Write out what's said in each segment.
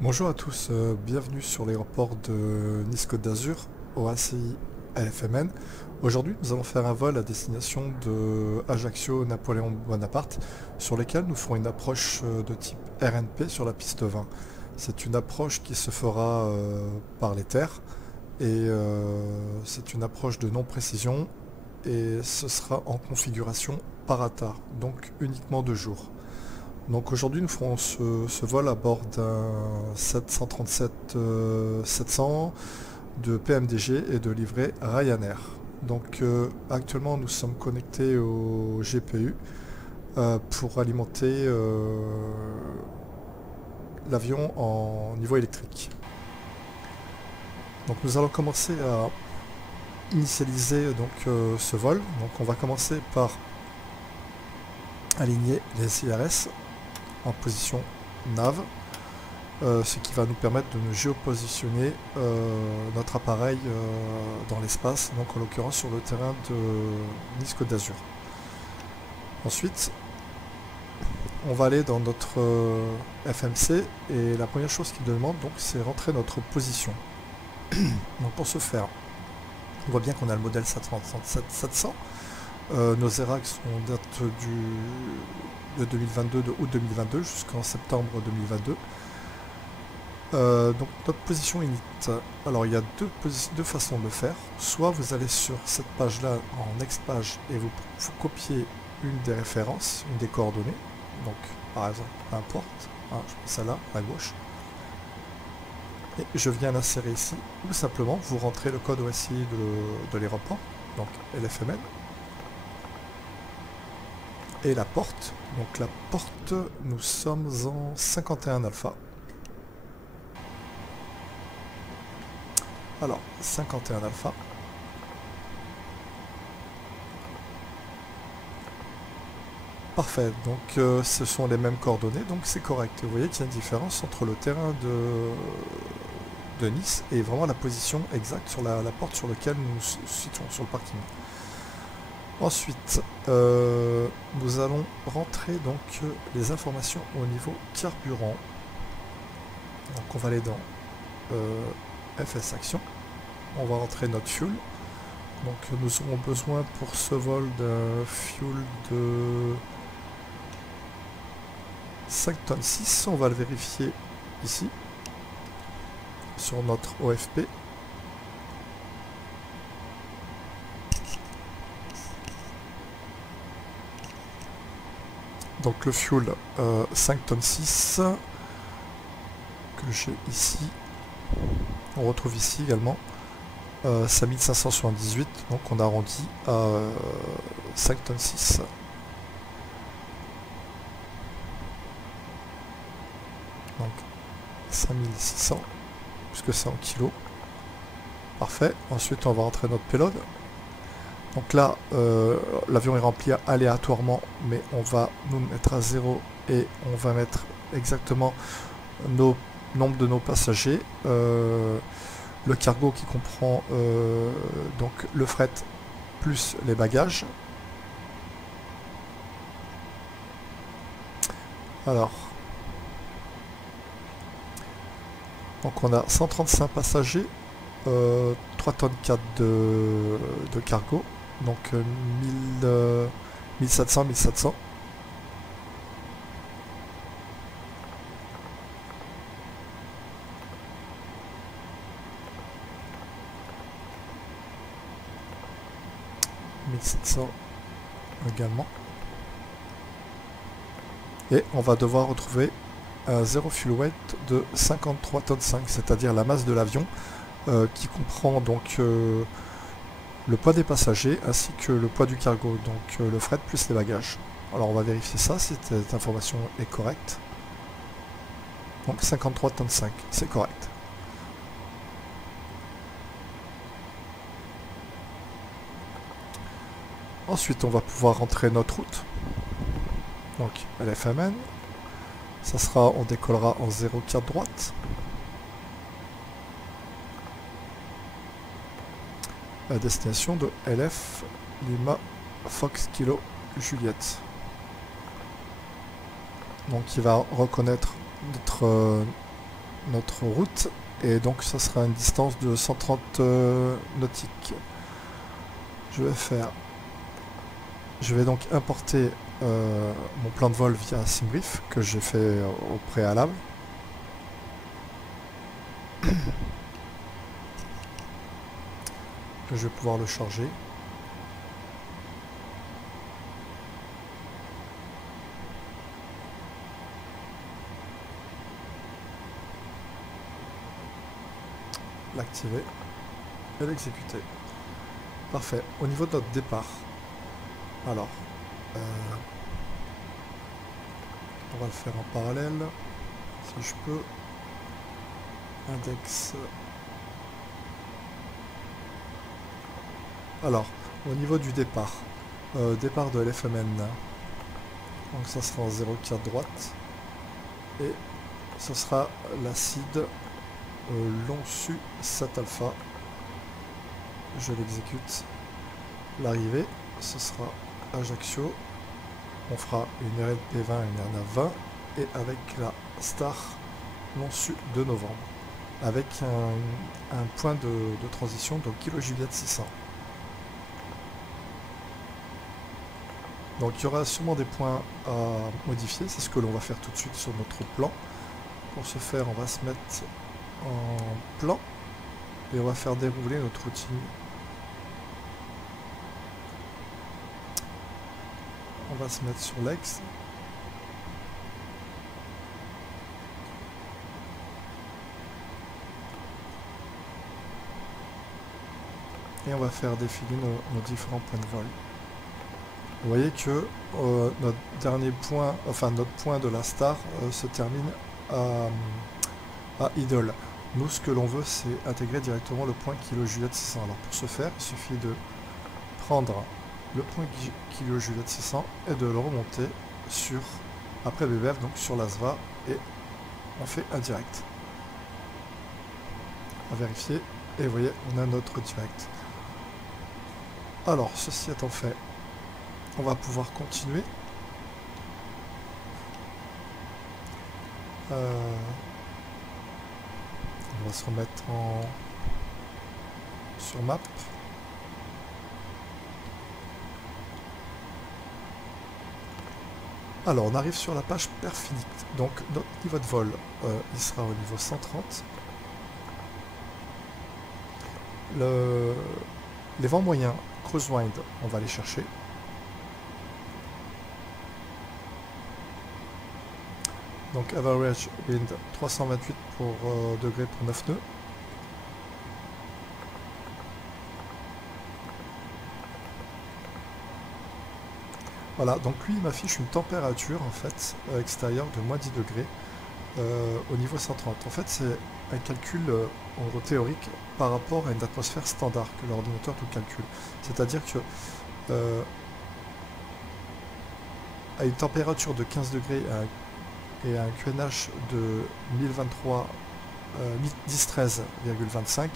Bonjour à tous, bienvenue sur l'aéroport de Nice-Côte d'Azur, au ACI LFMN. Aujourd'hui, nous allons faire un vol à destination de Ajaccio Napoléon Bonaparte, sur lequel nous ferons une approche de type RNP sur la piste 20. C'est une approche qui se fera par les terres et c'est une approche de non-précision et ce sera en configuration parata, donc uniquement de jour. Donc aujourd'hui nous ferons ce vol à bord d'un 737-700 de PMDG et de livret Ryanair. Donc actuellement nous sommes connectés au GPU pour alimenter l'avion en niveau électrique. Donc nous allons commencer à initialiser ce vol. Donc on va commencer par aligner les IRS en position nav, ce qui va nous permettre de nous géopositionner notre appareil dans l'espace, donc en l'occurrence sur le terrain de Nice-Côte d'Azur. Ensuite, on va aller dans notre FMC et la première chose qu'il demande c'est rentrer notre position. Donc pour ce faire, on voit bien qu'on a le modèle 737-700. Nos ERAC sont date de 2022, de août 2022 jusqu'en septembre 2022. Donc notre position init. Alors il y a deux façons de le faire. Soit vous allez sur cette page là en next page et vous copiez une des références, une des coordonnées. Donc par exemple, peu importe, je prends celle-là à gauche. Et je viens l'insérer ici, ou simplement vous rentrez le code OSI de l'aéroport, donc LFMN. Et la porte, donc la porte, nous sommes en 51 alpha. Alors, 51 alpha. Parfait, donc ce sont les mêmes coordonnées, donc c'est correct. Vous voyez qu'il y a une différence entre le terrain de Nice et vraiment la position exacte sur la porte sur laquelle nous nous situons, sur le parking. Ensuite, nous allons rentrer les informations au niveau carburant. Donc on va aller dans FS Action. On va rentrer notre fuel. Donc nous aurons besoin pour ce vol d'un fuel de 5 tonnes 6. On va le vérifier ici sur notre OFP. Donc le fuel 5 tonnes 6 que j'ai ici, on retrouve ici également 5578, donc on arrondit à 5 tonnes 6. Donc 5600 puisque c'est en kilos. Parfait, ensuite on va rentrer notre payload. Donc là, l'avion est rempli aléatoirement, mais on va nous mettre à 0 et on va mettre exactement nos nombres de nos passagers. Le cargo qui comprend donc le fret plus les bagages. Alors, donc on a 135 passagers, 3 tonnes 4 de cargo. Donc 1700. 1700. Également. Et on va devoir retrouver un zéro fuel weight de 53 tonnes 5, c'est-à-dire la masse de l'avion qui comprend donc le poids des passagers ainsi que le poids du cargo, donc le fret plus les bagages. Alors on va vérifier ça, si cette information est correcte. Donc 53 tonnes 5, c'est correct. Ensuite on va pouvoir rentrer notre route. Donc LFMN. Ça sera, on décollera en 04 droite. À destination de LF Lima Fox Kilo Juliette. Donc il va reconnaître notre route, et donc ça sera une distance de 130 nautiques. Je vais donc importer mon plan de vol via SimBrief que j'ai fait au préalable. Je vais pouvoir le charger. L'activer et l'exécuter. Parfait. Au niveau de notre départ, alors, on va le faire en parallèle, si je peux. Index. Alors, au niveau du départ, départ de l'FMN, donc ça sera en 0,4 droite, et ce sera l'acide Lonsu Sat Alpha. Je l'exécute. L'arrivée, ce sera Ajaccio. On fera une RLP 20 et une RNA 20, et avec la Star Lonsu de novembre, avec un point de transition, donc Kilo Juliette 600. Donc il y aura sûrement des points à modifier, c'est ce que l'on va faire tout de suite sur notre plan. Pour ce faire, on va se mettre en plan et on va faire dérouler notre routine. On va se mettre sur l'ex. Et on va faire défiler nos différents points de vol. Vous voyez que notre dernier point, enfin notre point de la star se termine à Idle. Nous, ce que l'on veut, c'est intégrer directement le point Kilo Juliette 600. Alors pour ce faire, il suffit de prendre le point Kilo Juliette 600 et de le remonter sur, après BBF, donc sur l'ASVA, et on fait un direct. On va vérifier, et vous voyez, on a notre direct. Alors, ceci étant fait, on va pouvoir continuer. On va se remettre sur map. Alors, on arrive sur la page Perfinict. Donc, notre niveau de vol, il sera au niveau 130. Les vents moyens, crosswind, on va les chercher. Donc average wind 328 degrés pour 9 nœuds. Voilà, donc lui il m'affiche une température en fait extérieure de moins 10 degrés au niveau 130. En fait c'est un calcul en théorique par rapport à une atmosphère standard que l'ordinateur tout calcule. C'est-à-dire que à une température de 15 degrés et un QNH de 1013,25,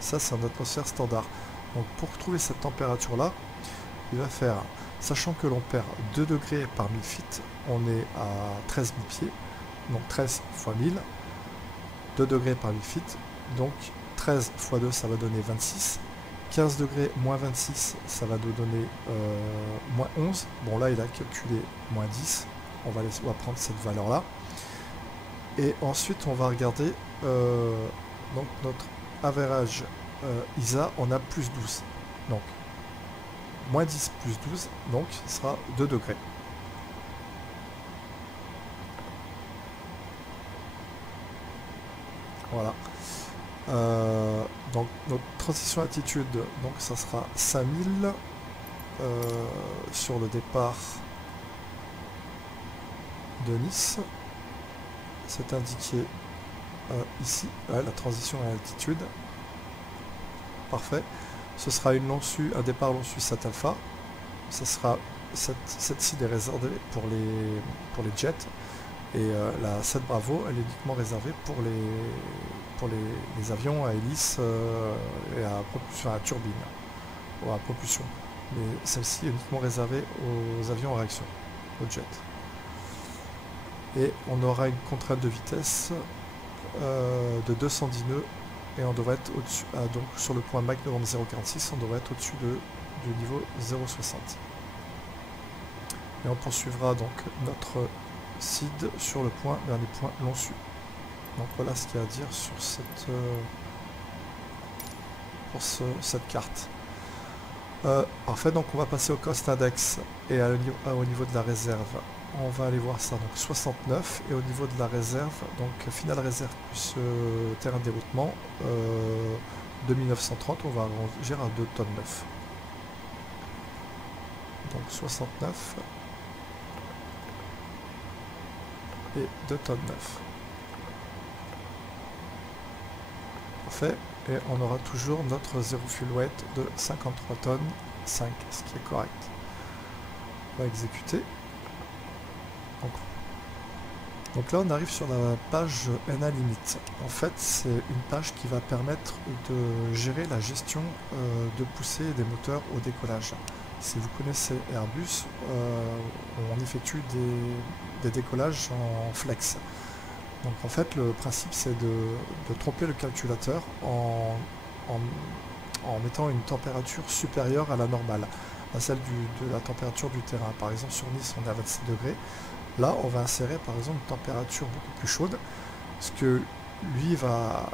ça c'est en atmosphère standard. Donc pour trouver cette température là, il va faire, sachant que l'on perd 2 degrés par 1000 feet, on est à 13 000 pieds, donc 13 fois 1000, 2 degrés par 1000 feet, donc 13 fois 2 ça va donner 26, 15 degrés moins 26 ça va nous donner moins 11, bon là il a calculé moins 10, on va prendre cette valeur là, et ensuite on va regarder donc notre average ISA, on a plus 12, donc moins 10 plus 12, donc ce sera 2 degrés. Voilà. Donc notre transition attitude, donc ça sera 5000 sur le départ de Nice. C'est indiqué ici, la transition à altitude. Parfait. Ce sera un départ Lonsu Sat Alpha. Ce sera cette cible est réservée pour les jets, et la 7 Bravo elle est uniquement réservée pour les avions à hélice et à propulsion à turbine ou à propulsion. Mais celle-ci est uniquement réservée aux avions à réaction, aux jets. Et on aura une contrainte de vitesse de 210 nœuds et on devrait être au-dessus, donc sur le point Mach Novembre 046, on devrait être au-dessus du niveau 0,60. Et on poursuivra donc notre seed sur le point vers les points Lonsu. Donc voilà ce qu'il y a à dire sur cette carte. Parfait, donc on va passer au cost index et au niveau de la réserve. On va aller voir ça, donc 69, et au niveau de la réserve, donc finale réserve plus terrain de déroutement, 2930, on va arranger à 2 tonnes 9. Donc 69 et 2 tonnes 9. Parfait, et on aura toujours notre 0 fuel weight de 53 tonnes 5, ce qui est correct. On va exécuter. Donc là on arrive sur la page NA Limit. En fait c'est une page qui va permettre de gérer la gestion de poussée des moteurs au décollage. Si vous connaissez Airbus, on effectue des décollages en flex. Donc en fait le principe c'est de tromper le calculateur en mettant une température supérieure à la normale, à celle de la température du terrain. Par exemple sur Nice on est à 27 degrés. Là, on va insérer par exemple une température beaucoup plus chaude, ce que lui va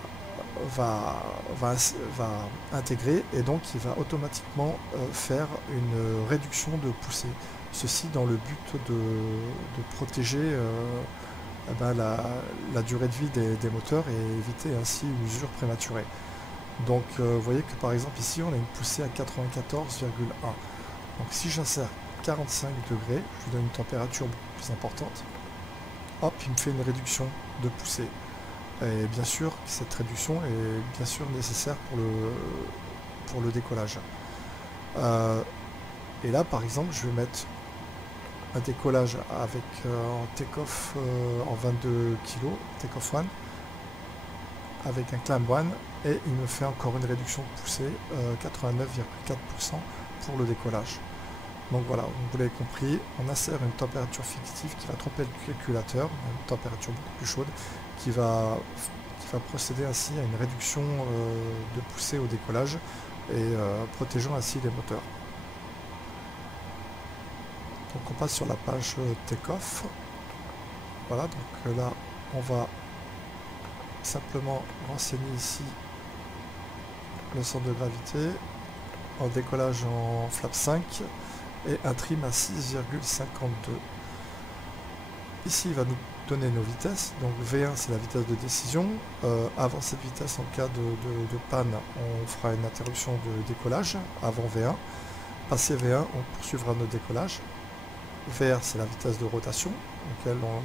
intégrer, et donc il va automatiquement faire une réduction de poussée. Ceci dans le but de protéger la durée de vie des moteurs et éviter ainsi une usure prématurée. Donc vous voyez que par exemple ici on a une poussée à 94,1. Donc si j'insère 45 degrés, je lui donne une température beaucoup plus importante, hop, il me fait une réduction de poussée. Et bien sûr, cette réduction est bien sûr nécessaire pour le décollage. Et là, par exemple, je vais mettre un décollage avec en take-off en 22 kg, take-off 1, avec un climb 1, et il me fait encore une réduction de poussée, 89,4% pour le décollage. Donc voilà, vous l'avez compris, on insère une température fictive qui va tromper le calculateur, une température beaucoup plus chaude, qui va procéder ainsi à une réduction de poussée au décollage et protégeant ainsi les moteurs. Donc on passe sur la page take-off. Voilà, donc là on va simplement renseigner ici le centre de gravité, en décollage en flap 5, et un trim à 6,52. Ici il va nous donner nos vitesses, donc V1 c'est la vitesse de décision. Avant cette vitesse, en cas de panne, on fera une interruption de décollage avant V1. Passé V1, on poursuivra notre décollage. VR c'est la vitesse de rotation, laquelle on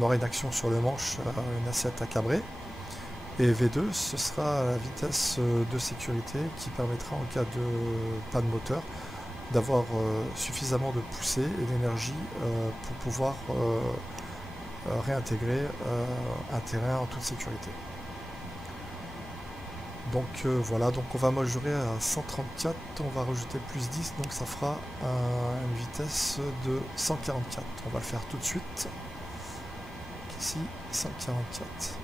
aura une action sur le manche, une assiette à cabrer. Et V2, ce sera la vitesse de sécurité qui permettra en cas de panne moteur d'avoir suffisamment de poussée et d'énergie pour pouvoir réintégrer un terrain en toute sécurité. Donc voilà, donc on va mesurer à 134, on va rajouter plus 10, donc ça fera une vitesse de 144. On va le faire tout de suite. Ici, 144.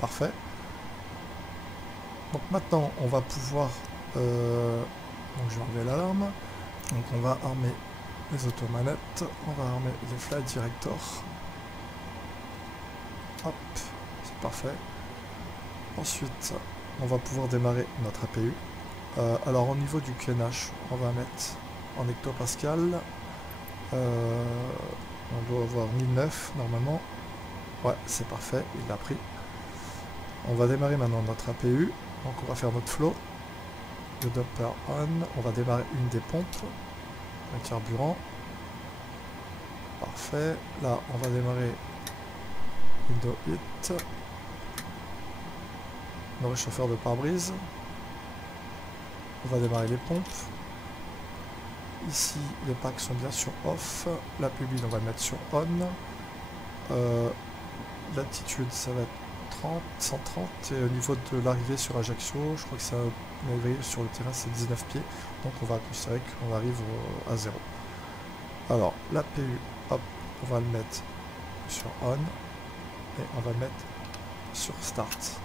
Parfait. Donc maintenant on va pouvoir donc je vais enlever l'alarme. Donc on va armer les automanettes, on va armer les flight directors. Hop, c'est parfait. Ensuite on va pouvoir démarrer notre APU. Alors au niveau du QNH, on va mettre en hectopascal. On doit avoir 1009 normalement. Ouais, c'est parfait, il l'a pris. On va démarrer maintenant notre APU, donc on va faire notre flow, le dumper on, on va démarrer une des pompes, le carburant, parfait, là on va démarrer window hit, le réchauffeur de pare-brise, on va démarrer les pompes, ici les packs sont bien sur off, la pubine on va le mettre sur on, l'altitude ça va être 130, 130 et au niveau de l'arrivée sur Ajaccio, je crois que ça l'arrivée sur le terrain c'est 19 pieds, donc on va considérer qu'on arrive à 0. Alors la PU, hop, on va le mettre sur on et on va le mettre sur start.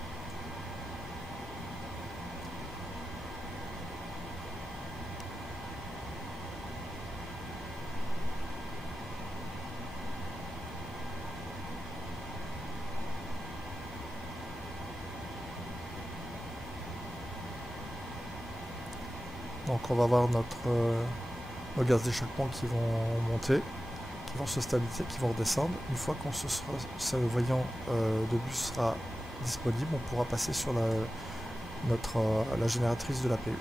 Donc on va voir nos gaz d'échappement qui vont monter, qui vont se stabiliser, qui vont redescendre. Une fois qu'on ce voyant de bus sera disponible, on pourra passer sur la génératrice de la PU.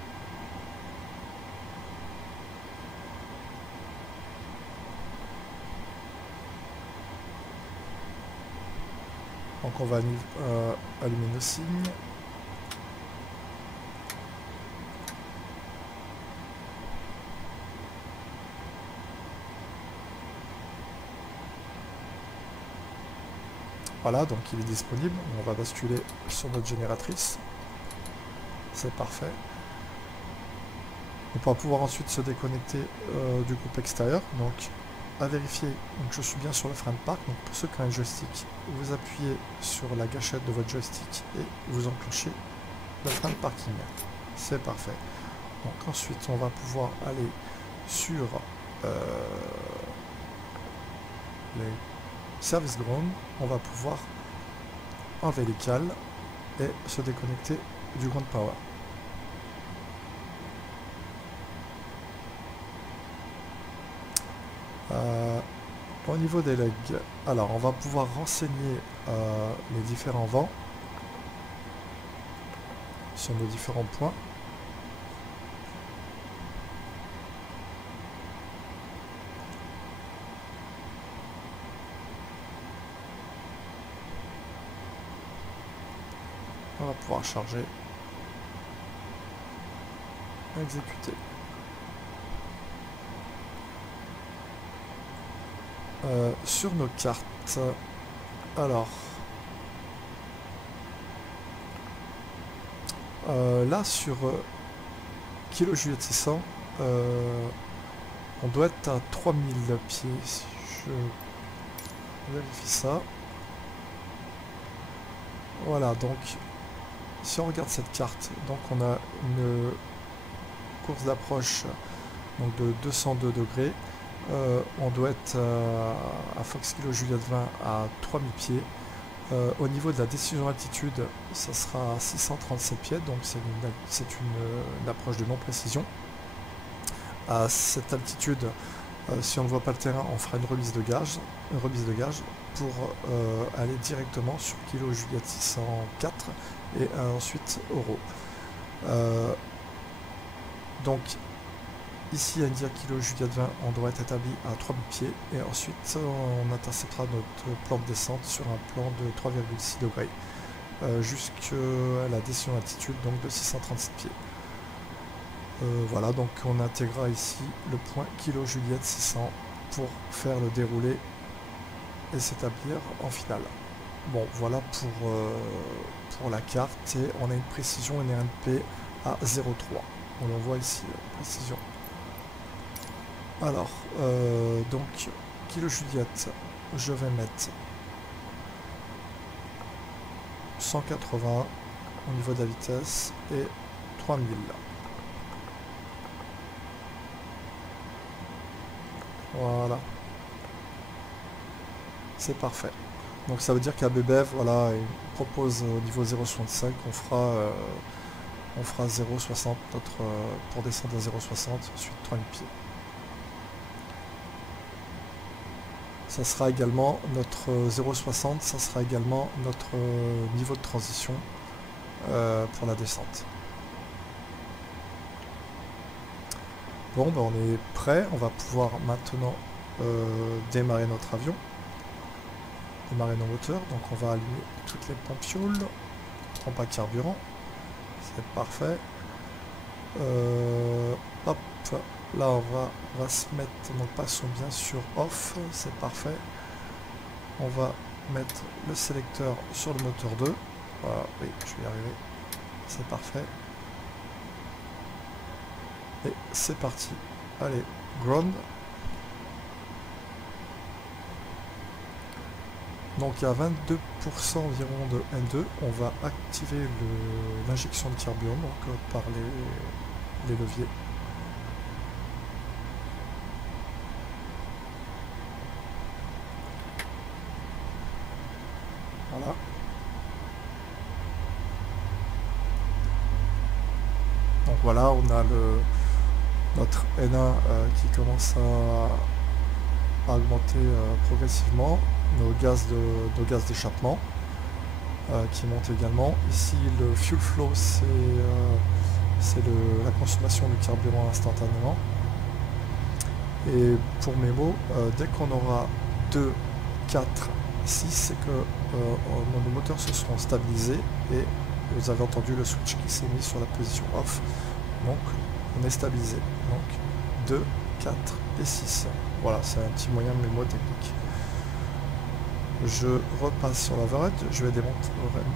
Donc on va allumer nos signes. Voilà, donc il est disponible. On va basculer sur notre génératrice. C'est parfait. On pourra pouvoir ensuite se déconnecter du groupe extérieur. Donc, à vérifier, donc je suis bien sur le frein de parc. Donc, pour ceux qui ont un joystick, vous appuyez sur la gâchette de votre joystick et vous enclenchez le frein de parking. C'est parfait. Donc, ensuite, on va pouvoir aller sur les service ground, on va pouvoir enlever les cales et se déconnecter du ground power. Au niveau des legs, alors on va pouvoir renseigner les différents vents sur nos différents points. On va pouvoir charger, exécuter. Sur nos cartes, alors là sur kilo Juliette 600, on doit être à 3000 pieds si je vérifie ça. Voilà, donc si on regarde cette carte, donc on a une course d'approche donc de 202 degrés. On doit être à Fox Kilo Juliette 20 à 3000 pieds. Au niveau de la décision altitude, ça sera à 637 pieds, donc c'est une approche de non-précision. À cette altitude, si on ne voit pas le terrain, on fera une remise de gage pour aller directement sur Kilo Juliette 604 et ensuite Euro. Donc ici à India Kilo Juliette 20, on doit être établi à 3000 pieds et ensuite on interceptera notre plan de descente sur un plan de 3,6 degrés jusqu'à la décision altitude donc de 637 pieds. Voilà, donc on intégrera ici le point Kilo Juliette 600 pour faire le déroulé et s'établir en finale. Bon, voilà pour la carte et on a une précision NRNP à 0,3. On le voit ici, précision. Alors, donc, Kilo Juliette, je vais mettre 180 au niveau de la vitesse et 3000. Voilà. C'est parfait. Donc ça veut dire qu'à BBF, voilà, il propose au niveau 0,65, on fera 0,60 pour descendre à 0,60, ensuite 3000 pieds. Ça sera également notre 0,60, ça sera également notre niveau de transition pour la descente. Bon, ben on est prêt, on va pouvoir maintenant démarrer notre avion, démarrer nos moteurs. Donc on va allumer toutes les pompes fuel, pompe à carburant, c'est parfait. Hop, là on va se mettre, donc passons bien sur off, c'est parfait. On va mettre le sélecteur sur le moteur 2. Voilà, oui, je vais y arriver. C'est parfait. Et c'est parti. Allez, ground. Donc il y a 22% environ de N2. On va activer l'injection de carburant donc, par les leviers. Voilà. Donc voilà, on a notre N1 qui commence à augmenter progressivement. Nos gaz d'échappement qui montent également. Ici le fuel flow, c'est la consommation du carburant instantanément. Et pour mes mots, dès qu'on aura 2, 4, 6, c'est que nos moteurs se seront stabilisés et vous avez entendu le switch qui s'est mis sur la position off. Donc on est stabilisé. Donc 2, 4 et 6. Voilà, c'est un petit moyen mnémotechnique. Je repasse sur l'overhead, je vais démarrer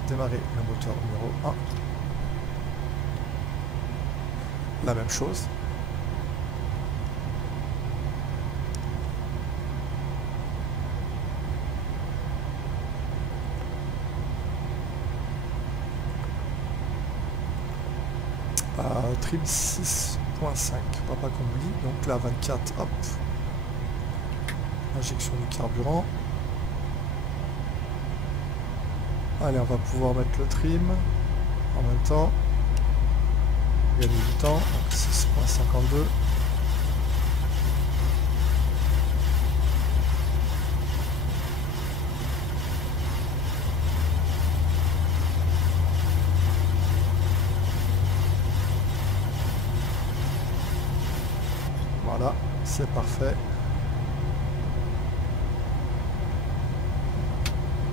le moteur numéro 1. La même chose. Trim 6.5, papa combi, donc là 24, hop, injection du carburant. Allez, on va pouvoir mettre le trim en même temps, gagner du temps, donc 6.52. Voilà, c'est parfait.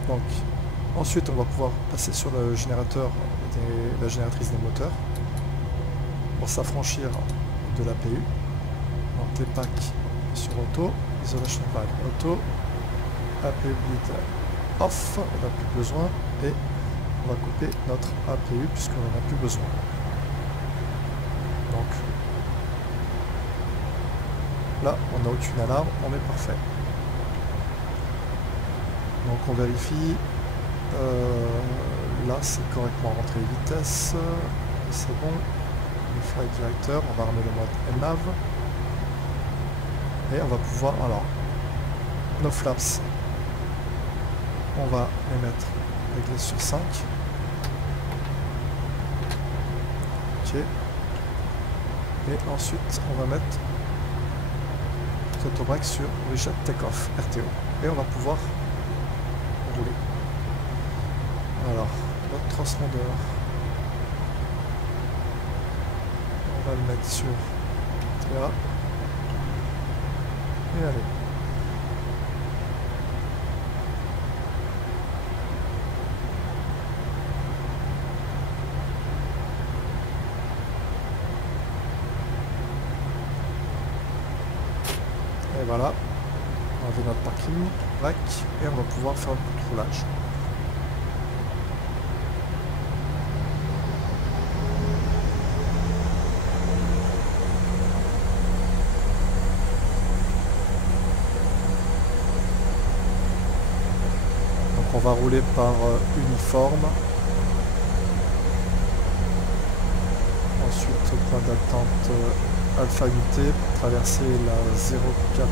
Donc, ensuite, on va pouvoir passer sur le générateur, la génératrice des moteurs, pour s'affranchir de l'APU. Donc, les packs sur auto, isolation valve auto, APU bleed off, on n'a plus besoin, et on va couper notre APU puisqu'on n'en a plus besoin. Donc, là, on n'a aucune alarme, on est parfait. Donc on vérifie, là c'est correctement rentré vitesse, c'est bon, le flight director, on va remettre le mode NAV, et on va pouvoir, alors, nos flaps, on va les mettre réglés sur 5, ok, et ensuite on va mettre autobrake sur rejet take-off RTO, et on va pouvoir rouler. Alors, notre transpondeur, on va le mettre sur TA, et allez. Et voilà, on a notre parking, rack, et on va pouvoir faire le contrôlage. Donc on va rouler par uniforme. Ensuite au point d'attente Alpha unité pour traverser la 04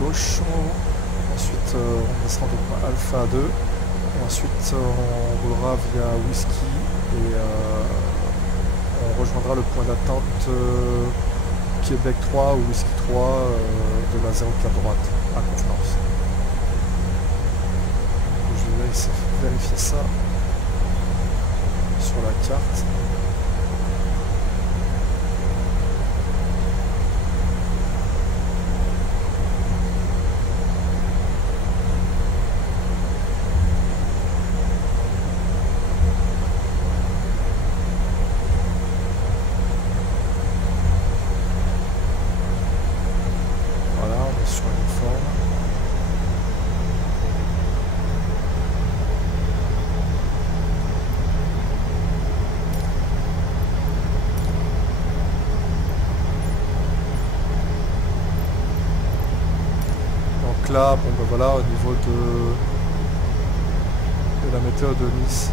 gauche. Ensuite on descend au point Alpha 2 et ensuite on roulera via Whisky et on rejoindra le point d'attente Québec 3 ou Whisky 3 de la 04 droite à Conflans. Je vais vérifier ça sur la carte. là, bon ben voilà, au niveau de la météo de Nice,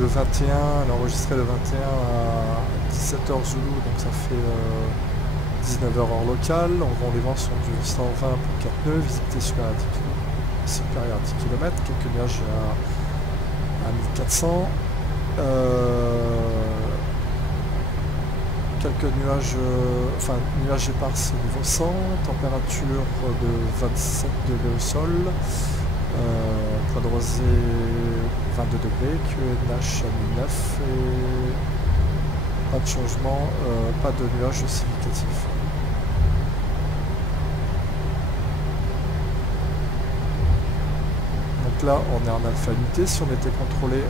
le 21, elle est enregistrée le 21 à 17h Zulu, donc ça fait 19h heure locale. Les vents sont du 120 pour 4 nœuds, visibilité supérieure à 10 km, quelques nuages à 1400. Quelques nuages, nuages épars au niveau 100, température de 27 degrés au sol, point de rosée 22 degrés, QNH à 9 et pas de changement, pas de nuages significatifs. Donc là on est en alpha unité, si on était contrôlé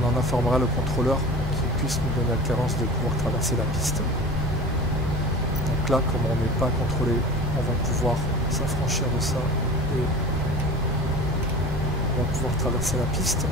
on en informera le contrôleur qui puisse nous donner la clémence de pouvoir traverser la piste. Donc là, comme on n'est pas contrôlé, on va pouvoir s'affranchir de ça et on va pouvoir traverser la piste.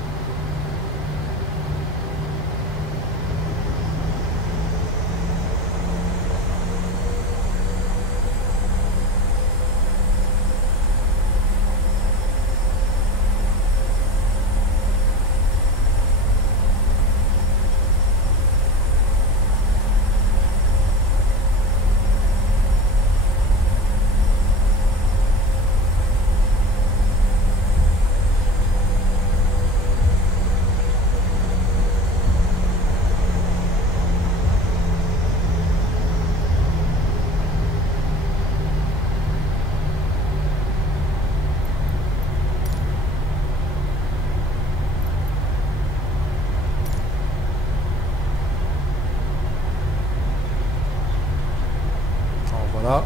Voilà,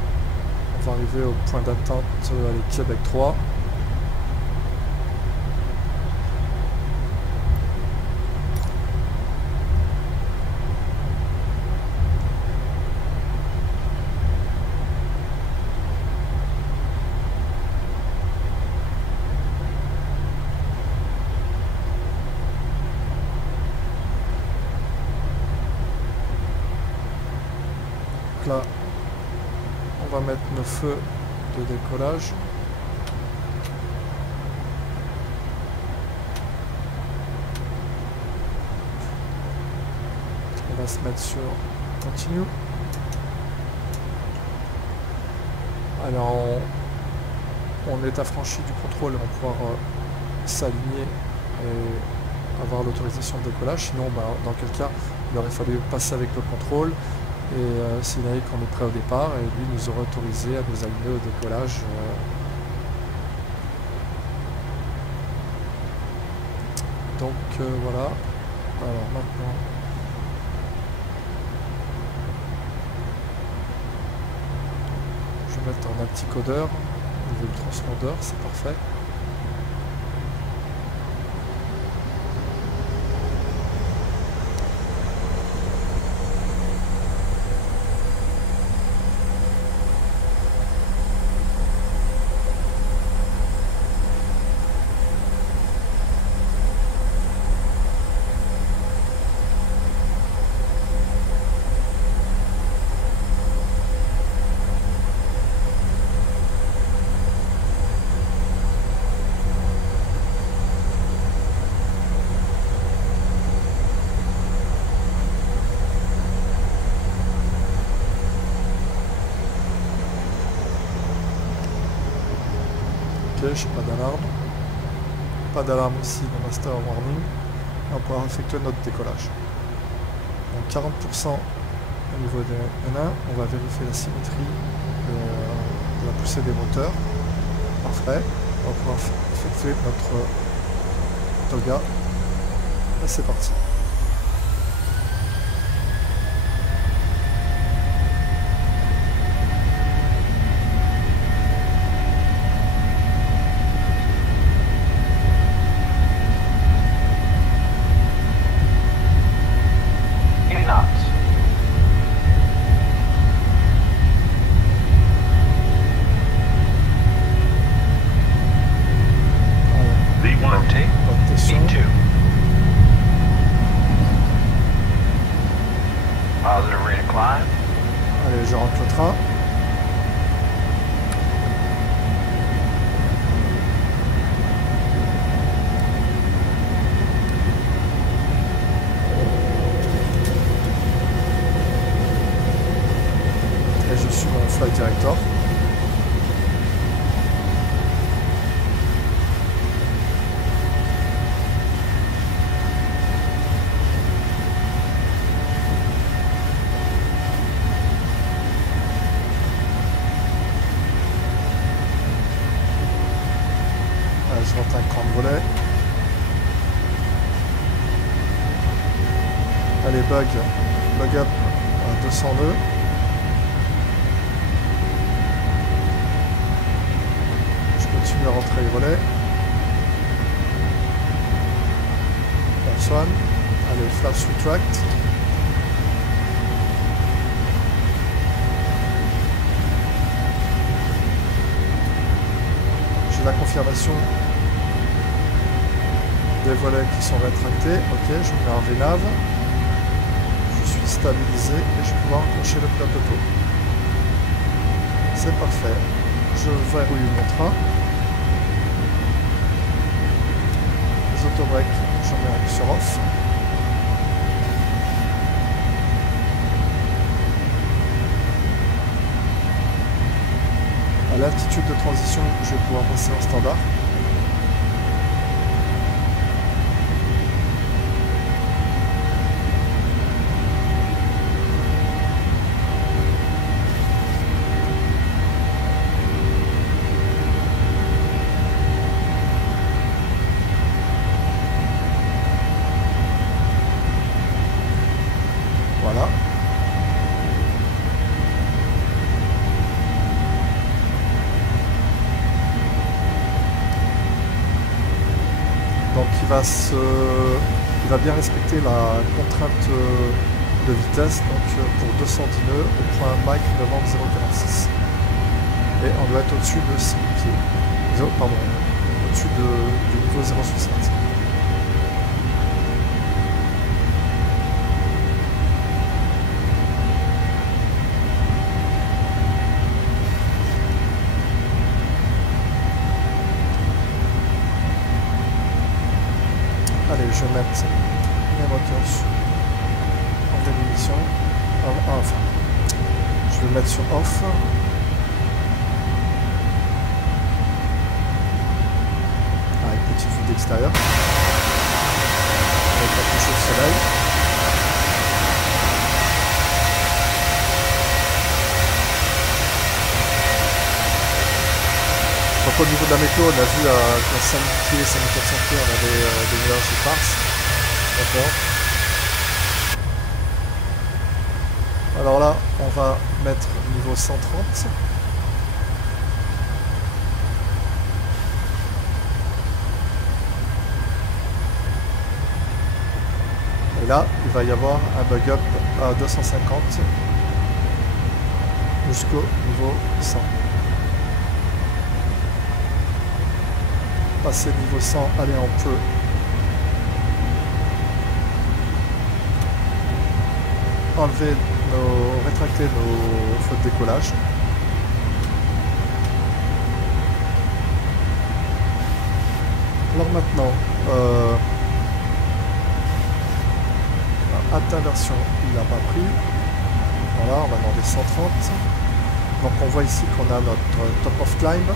on va arriver au point d'attente à Québec 3. Donc là, on va mettre nos feux de décollage. On va se mettre sur continue. Alors on est affranchi du contrôle, on va pouvoir s'aligner et avoir l'autorisation de décollage. Sinon, dans quel cas, il aurait fallu passer avec le contrôle et signaler qu'on est prêt au départ, et lui nous aurait autorisé à nous aligner au décollage. Donc voilà. Alors maintenant, je vais mettre un petit codeur au niveau du transpondeur, c'est parfait. Je n'ai pas d'alarme. Pas d'alarme aussi dans Master Warning. On va pouvoir effectuer notre décollage. Donc 40% au niveau des N1. On va vérifier la symétrie de la poussée des moteurs. Parfait. On va pouvoir effectuer notre toga. Et c'est parti. climb. Allez, je rentre le train. Et je suis mon flight director. Je rentre un cran de volet. Allez, bug up à 200 nœuds. Je continue à rentrer les volets. Personne. Allez, flaps retract. J'ai la confirmation des volets qui sont rétractés. Ok, je mets un VNAV. Je suis stabilisé et je vais pouvoir enclencher le pilote auto. C'est parfait. Je verrouille mon train. Les autobreaks, je mets sur off. À l'altitude de transition, je vais pouvoir passer en standard. Voilà. Donc il va bien respecter la contrainte de vitesse, donc pour 210 nœuds au point Mach 99046. Et on doit être au-dessus de 6 pieds. Pardon, au-dessus du niveau 0,60. Allez, je vais mettre mes moteurs en démission. Enfin, je vais le mettre sur off. Avec petite vue d'extérieur. Avec la couche au soleil. Donc au niveau de la météo, on a vu qu'à 5 pieds, 5400 pieds, on avait des nuages éparses. D'accord. Alors là, on va mettre niveau 130. Et là, il va y avoir un bug up à 250 jusqu'au niveau 100. Passer niveau 100, allez, on peut rétracter nos feux de décollage. Alors maintenant, inversion, il n'a pas pris. Voilà, on va demander 130. Donc on voit ici qu'on a notre top of climb.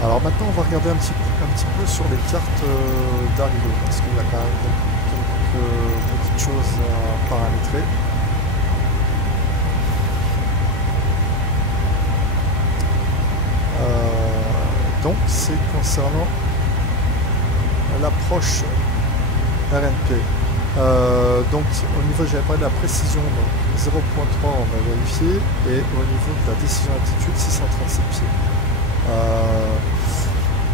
Alors maintenant on va regarder un petit peu sur les cartes d'arrivée parce qu'il y a quand même quelques petites choses à paramétrer. Donc c'est concernant l'approche RNP. Donc au niveau, j'avais parlé de la précision, donc 0.3 on va vérifier, et au niveau de la décision altitude 637 pieds.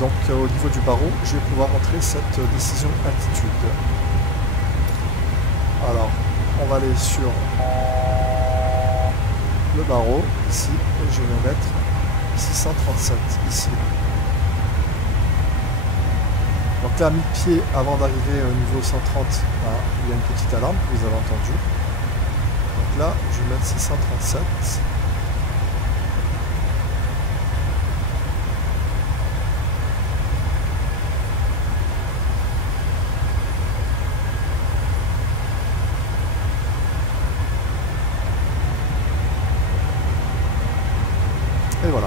Donc au niveau du barreau, je vais pouvoir entrer cette décision altitude. Alors, on va aller sur le barreau ici et je vais mettre 637 ici. Donc là, à mi-pied, avant d'arriver au niveau 130, il y a une petite alarme que vous avez entendue. Donc là, je vais mettre 637. Et voilà.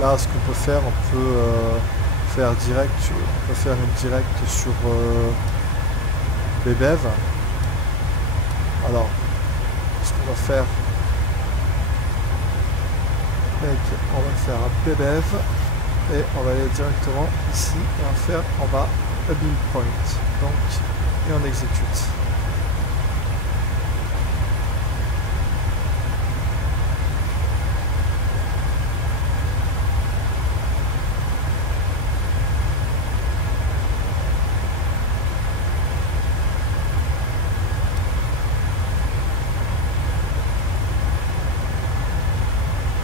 Là, ce qu'on peut faire, on peut faire direct, on peut faire une directe sur BBEV. Alors, ce qu'on va faire, on va faire un BBEV et on va aller directement ici et on va faire en bas un beam point. Donc, et on exécute.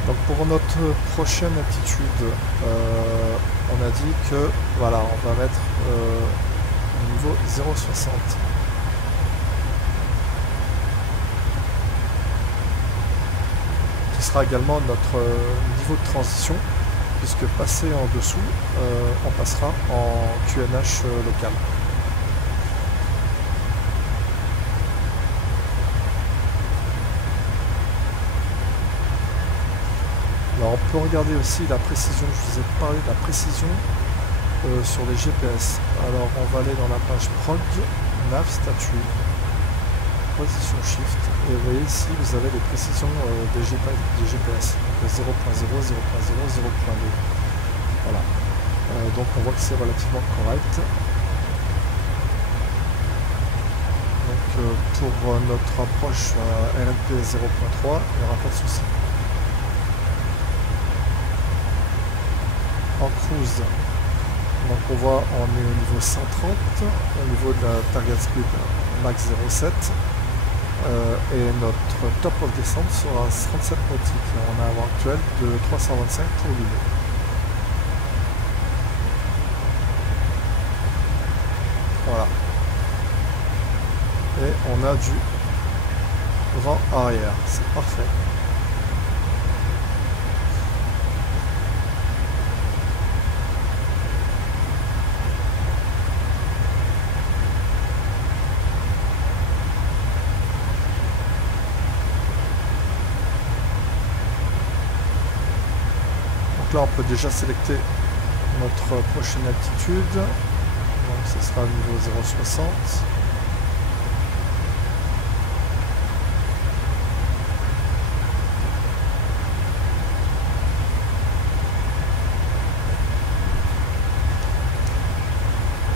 Donc pour notre prochaine attitude, on a dit que voilà, on va mettre niveau 0,60. Qui sera également notre niveau de transition, puisque passer en dessous, on passera en QNH local. Alors on peut regarder aussi la précision, je vous ai parlé de la précision sur les GPS. Alors on va aller dans la page prog, nav statut, position shift, et vous voyez ici vous avez les précisions des GPS, donc 0.0, 0.0, 0.2. Voilà, donc on voit que c'est relativement correct. Donc pour notre approche RNP 0.3, il n'y aura pas de souci. En cruise, donc on voit on est au niveau 130, au niveau de la target speed max 0.7 et notre top of descente sera 37 nautiques. On a un vent actuel de 325 pour l'île. Voilà. Et on a du vent arrière, c'est parfait. Là on peut déjà sélecter notre prochaine altitude, donc ce sera le niveau 0,60.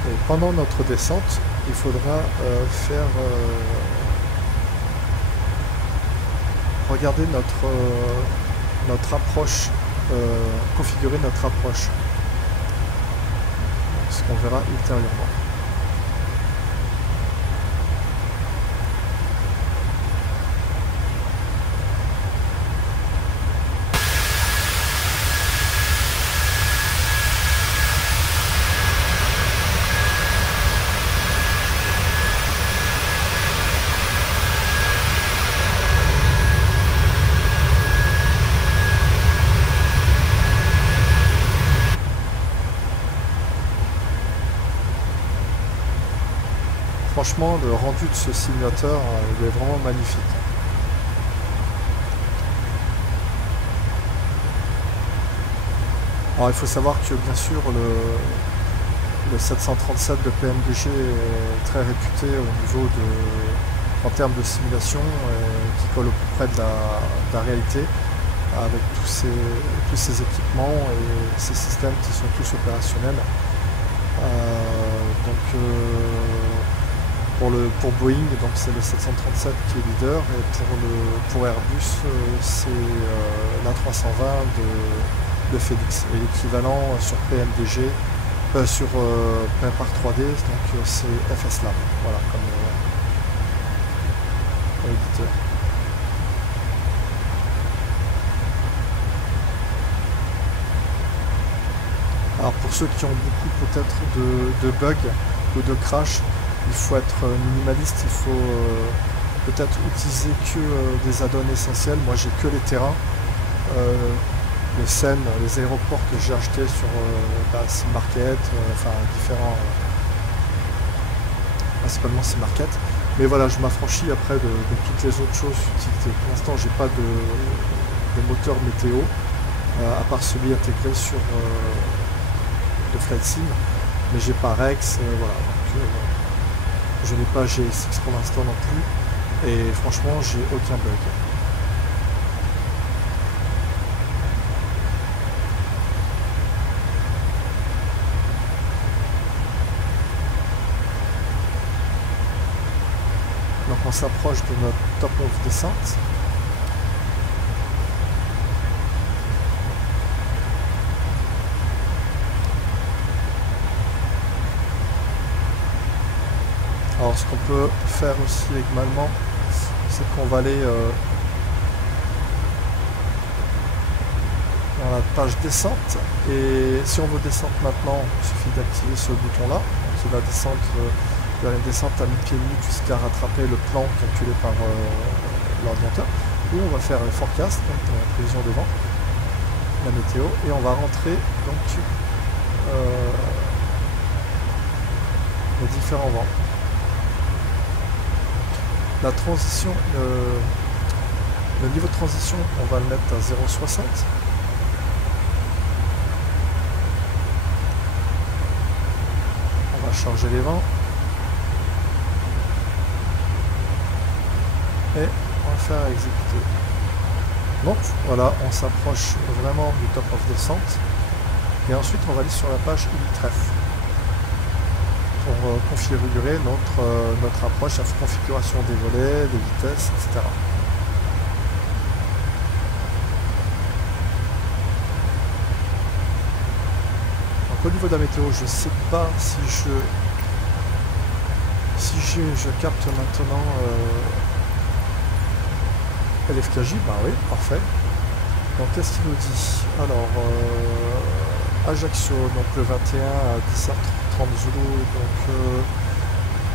Et pendant notre descente, il faudra faire regarder notre approche, configurer notre approche, ce qu'on verra ultérieurement. Franchement, le rendu de ce simulateur, il est vraiment magnifique. Alors il faut savoir que bien sûr le 737 de PMDG est très réputé au niveau en termes de simulation, qui colle au plus près de la réalité, avec tous ces équipements et ces systèmes qui sont tous opérationnels. pour Boeing, donc c'est le 737 qui est leader, et pour Airbus, c'est l'A320 de Phoenix. Et l'équivalent sur PMDG, sur Parc 3D, donc c'est FSLab, voilà, comme éditeur. Alors pour ceux qui ont beaucoup peut-être de bugs ou de crash, il faut être minimaliste, il faut peut-être utiliser que des add-ons essentiels. Moi j'ai que les terrains, les scènes, les aéroports que j'ai achetés sur Market, enfin différents, principalement Market. Mais voilà, je m'affranchis après de toutes les autres choses utilisées. Pour l'instant j'ai pas de moteur météo, à part celui intégré sur de Flight Sim, mais j'ai pas Rex, voilà. Donc, je n'ai pas GSX pour l'instant non plus, et franchement j'ai aucun bug. Donc on s'approche de notre top of descente. Alors ce qu'on peut faire aussi également, c'est qu'on va aller dans la page descente, et si on veut descendre maintenant, il suffit d'activer ce bouton là, qui va descendre vers une descente à mi-pied nu jusqu'à rattraper le plan calculé par l'ordinateur, ou on va faire le forecast, donc la prévision des vents, la météo, et on va rentrer donc les différents vents. La transition, le niveau de transition, on va le mettre à 0,60. On va charger les vents. Et on va faire exécuter. Donc voilà, on s'approche vraiment du top of descente. Et ensuite on va aller sur la page Ilitref pour configurer notre approche, la configuration des volets, des vitesses, etc. Donc au niveau de la météo, je ne sais pas si je capte maintenant LFKJ, bah oui, parfait. Donc qu'est-ce qu'il nous dit? Alors Ajaccio, donc le 21 à 10h30 Zulu, donc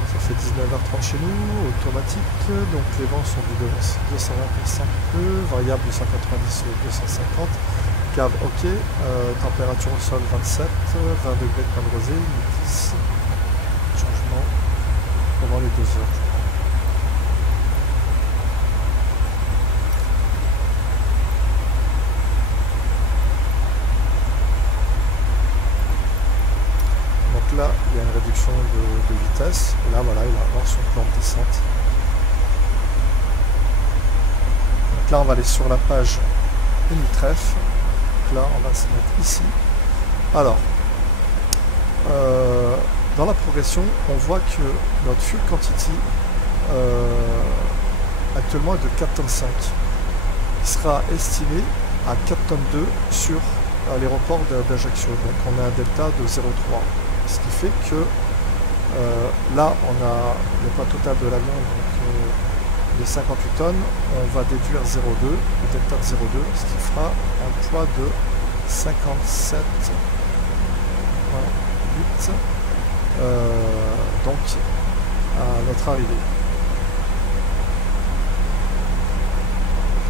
ça fait 19h30 chez nous, automatique, donc les vents sont du 220% peu, variable de 190 au 250, cave ok, température au sol 27, 20 degrés de pointe rosée, 10, changement pendant les 2 heures. Là, il y a une réduction de vitesse, et là, voilà, il va avoir son plan de descente. Donc là, on va aller sur la page Ilitref. Donc là, on va se mettre ici. Alors, dans la progression, on voit que notre fuel quantity actuellement est de 4,5 tonnes. Il sera estimé à 4,2 tonnes sur l'aéroport d'Ajaccio. Donc on a un delta de 0,3. Ce qui fait que là, on a le poids total de l'avion de 58 tonnes, on va déduire 0,2, le delta de 0,2, ce qui fera un poids de 57,8 donc à notre arrivée.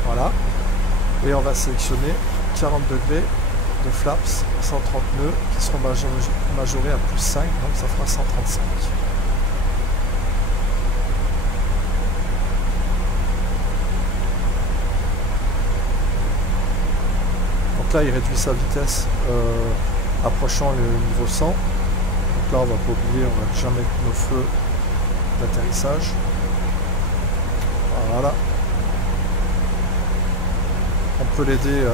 Voilà, et on va sélectionner 40 degrés de flaps 130 nœuds qui seront majorés à plus 5, donc ça fera 135. Donc là il réduit sa vitesse approchant le niveau 100. Donc là on va pas oublier, on va jamais mettre nos feux d'atterrissage. Voilà. On peut l'aider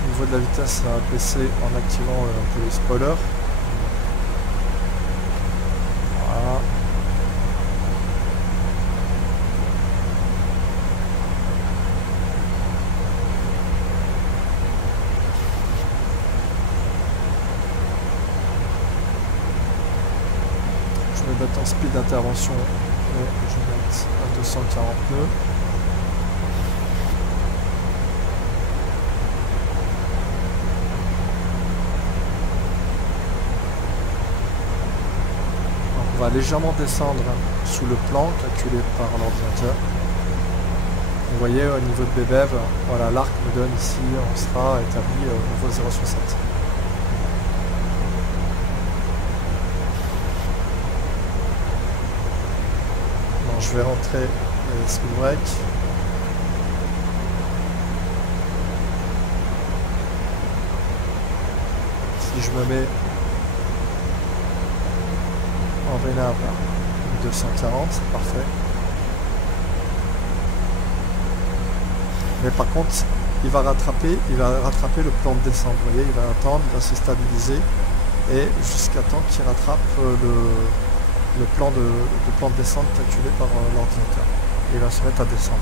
au niveau de la vitesse à baisser en activant un peu les spoilers. Voilà. Je vais mettre en speed d'intervention et je vais mettre à 240 nœuds. Donc on va légèrement descendre sous le plan calculé par l'ordinateur. Vous voyez au niveau de BBEV, voilà, l'arc me donne ici, on sera établi au niveau 0,60. Bon, je vais rentrer les speed break. Si je me mets en vénable 240, c'est parfait. Mais par contre, il va rattraper le plan de descente. Vous voyez, il va attendre, il va se stabiliser et jusqu'à temps qu'il rattrape le plan de descente calculé par l'ordinateur. Et il va se mettre à descendre.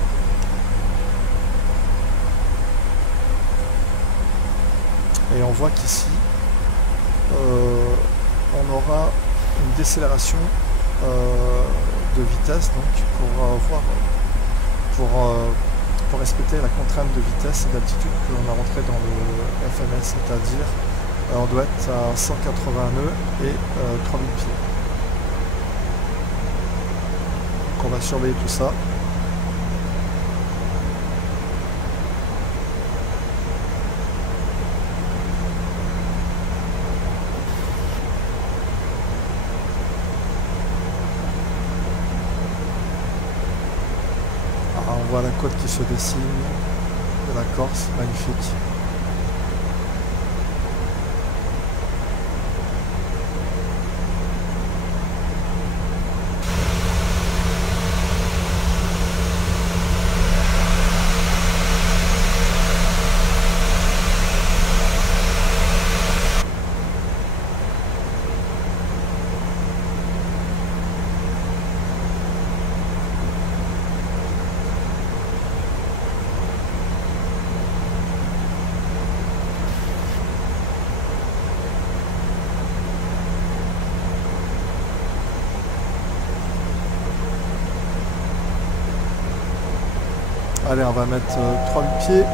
Et on voit qu'ici, on aura une décélération de vitesse donc pour respecter la contrainte de vitesse et d'altitude que l'on a rentré dans le FMS, c'est-à-dire on doit être à 180 nœuds et 3000 pieds. Donc on va surveiller tout ça. On voit la côte qui se dessine de la Corse, magnifique. Allez, on va mettre 3000 pieds.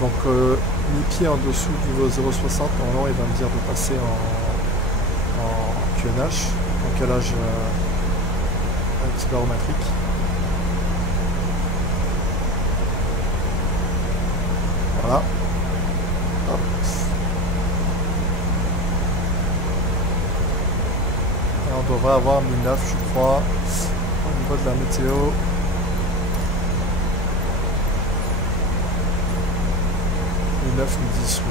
Donc mi-pied en dessous du niveau 0,60, normalement il va me dire de passer en QNH, en calage accélérométrique. Voilà. Hop. Et on devrait avoir 1009 je crois au niveau de la météo. 9 ou 10.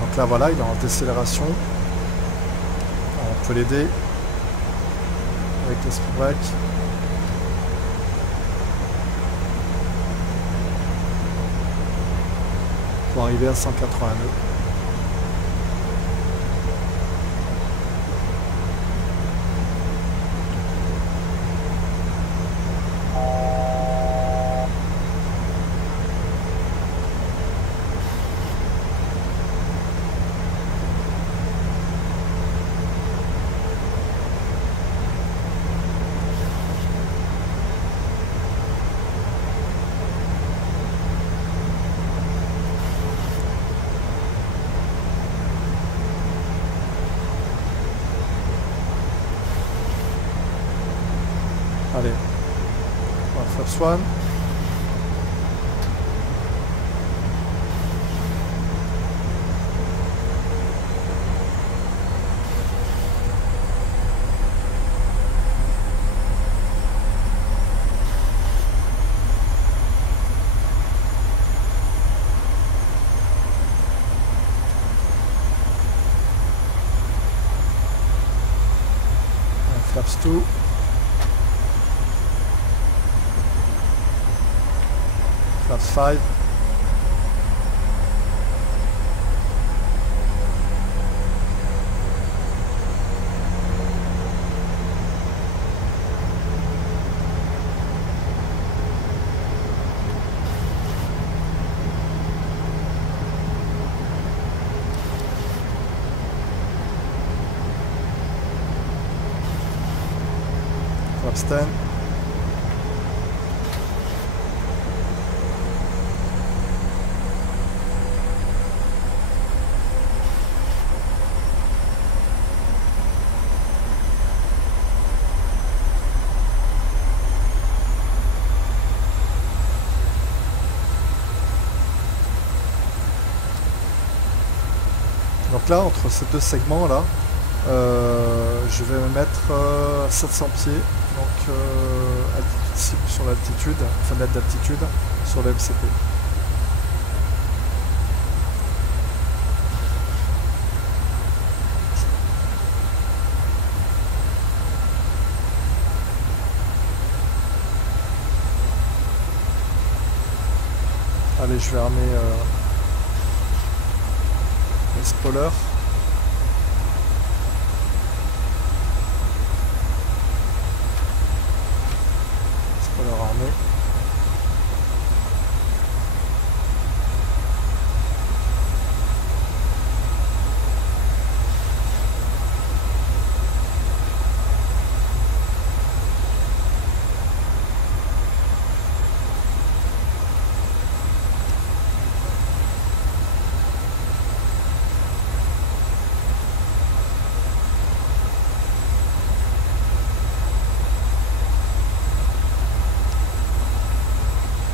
Donc là voilà, il est en décélération. On peut l'aider avec le speed brake. Pour arriver à 180 nœuds. Allez, on va faire Swan. Flaps 2. Flaps 5. Flaps 10. Donc là, entre ces deux segments là, je vais me mettre 700 pieds, donc altitude cible sur l'altitude, fenêtre d'altitude sur le MCP. Allez, je vais armer les spoilers. Spoiler armé.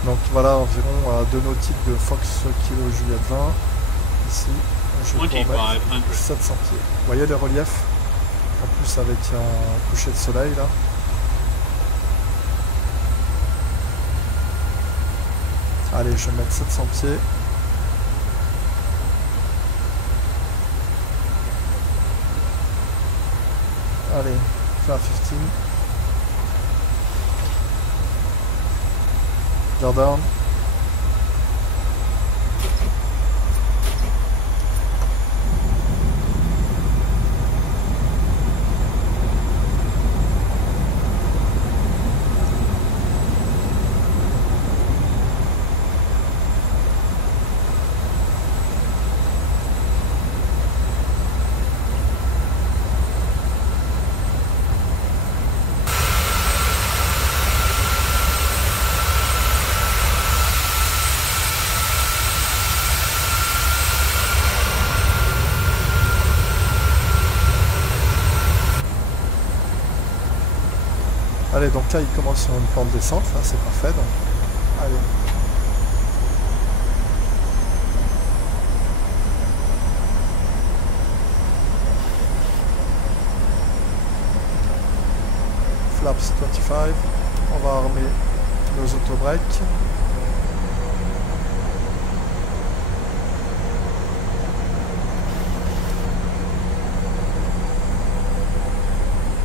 Donc voilà, environ 2 nautiques de Fox Kilo Juliette 20. Ici, je vais pouvoir mettre 700 pieds. Vous voyez le relief? En plus avec un coucher de soleil là. Allez, je vais mettre 700 pieds. Allez, faire 15. Jordan. Allez, donc là il commence sur une pente descente, là c'est parfait. Donc, allez. Flaps 25, on va armer nos autobreaks.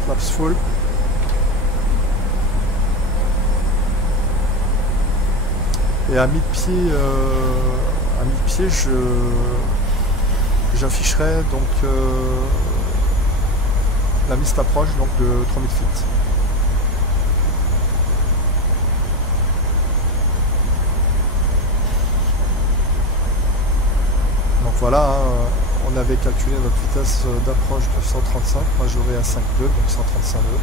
Flaps full. Et à mi-pied, j'afficherai donc la mist approche donc de 3000 feet. Donc voilà, hein, on avait calculé notre vitesse d'approche de 135, majorée à 5 nœuds, donc 135 nœuds.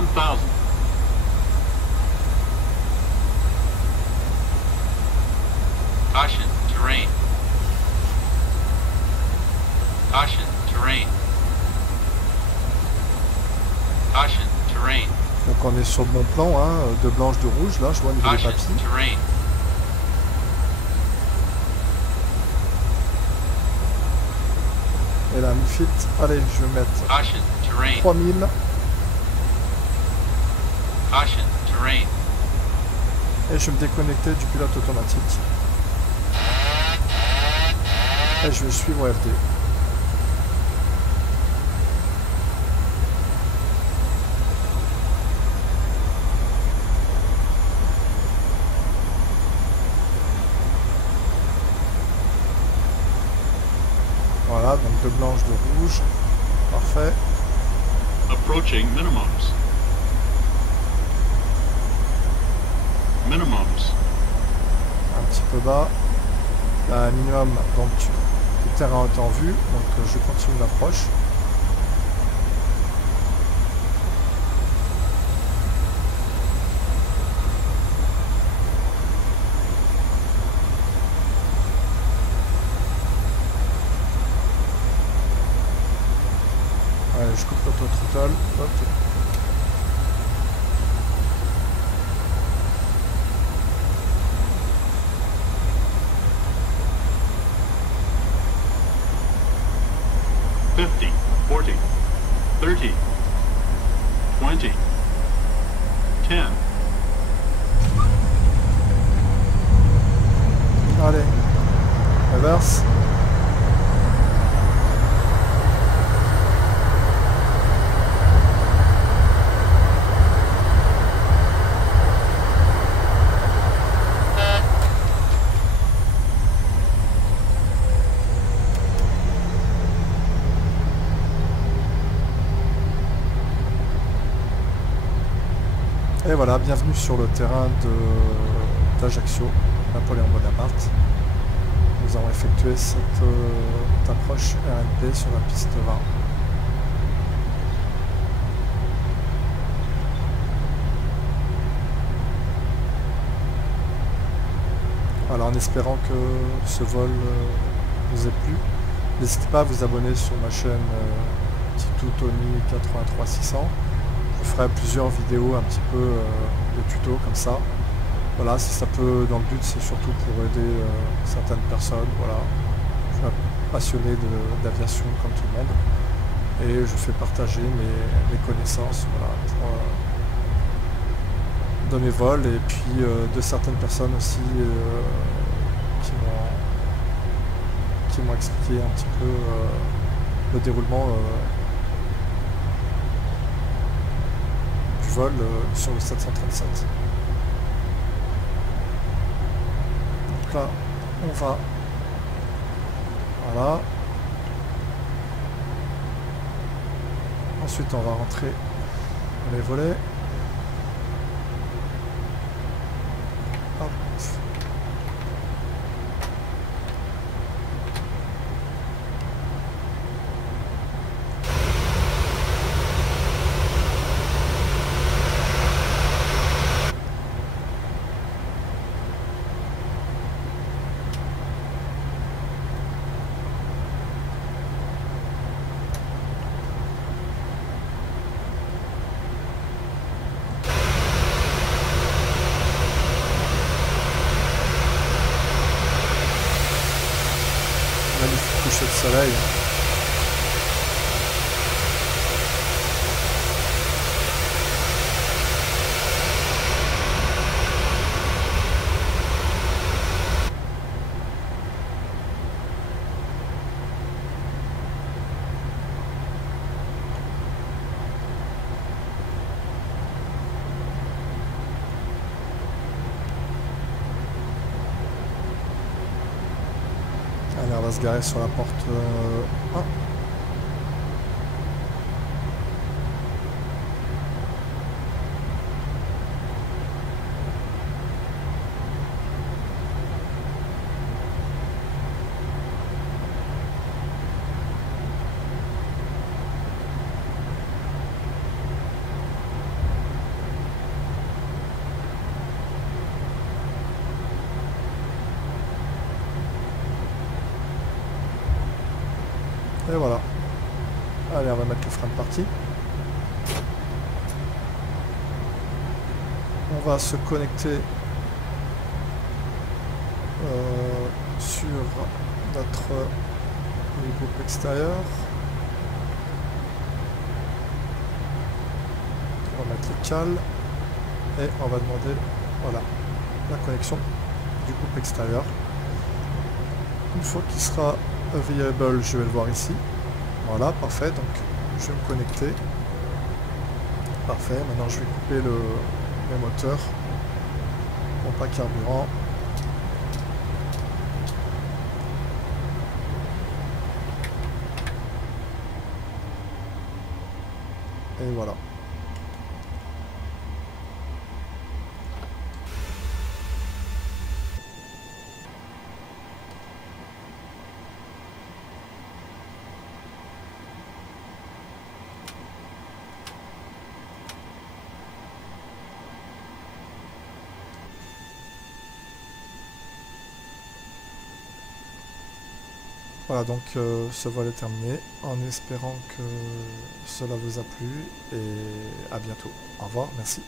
1,000. Caution, terrain. Caution, terrain. Caution, terrain. Donc on est sur le bon plan, hein, de blanche, de rouge, là je vois au niveau des Caution, papilles. terrain. Et là, mi-fit, allez, je vais mettre Caution, terrain. 3000. Caution, terrain. Et je vais me déconnecter du pilote automatique. Et je vais suivre FD. Voilà, donc de blanche, de rouge. Parfait. Approaching minimums. Minimums. Un petit peu bas. Là, un minimum, donc le terrain est en vue. Donc je continue l'approche. Allez, je coupe l'auto-throttle. Ok. $50, $40, $30, $20, $10. Allez, reverse. Et voilà, bienvenue sur le terrain d'Ajaccio, Napoléon Bonaparte. Nous avons effectué cette approche RNP sur la piste 20. Voilà, en espérant que ce vol vous ait plu, n'hésitez pas à vous abonner sur ma chaîne Titou Tony 83600. Je ferai plusieurs vidéos un petit peu de tutos comme ça. Voilà, si ça peut, dans le but, c'est surtout pour aider certaines personnes. Voilà, je suis un passionné d'aviation comme tout le monde et je fais partager mes connaissances, voilà, de mes vols et puis de certaines personnes aussi qui m'ont expliqué un petit peu le déroulement vol sur le 737. Donc là, on va... Voilà. Ensuite, on va rentrer dans les volets. Hop. Magnifique coucher de soleil. Allez, on va se garer sur la porte 1. Et voilà. Allez, on va mettre le frein de partie. On va se connecter sur notre groupe extérieur. On va mettre le cal et on va demander voilà, la connexion du groupe extérieur. Une fois qu'il sera available, je vais le voir ici. Voilà, parfait. Donc je vais me connecter. Parfait. Maintenant je vais couper le moteur. Pompe à carburant. Et voilà. Voilà, donc ce vol est terminé, en espérant que cela vous a plu et à bientôt. Au revoir, merci.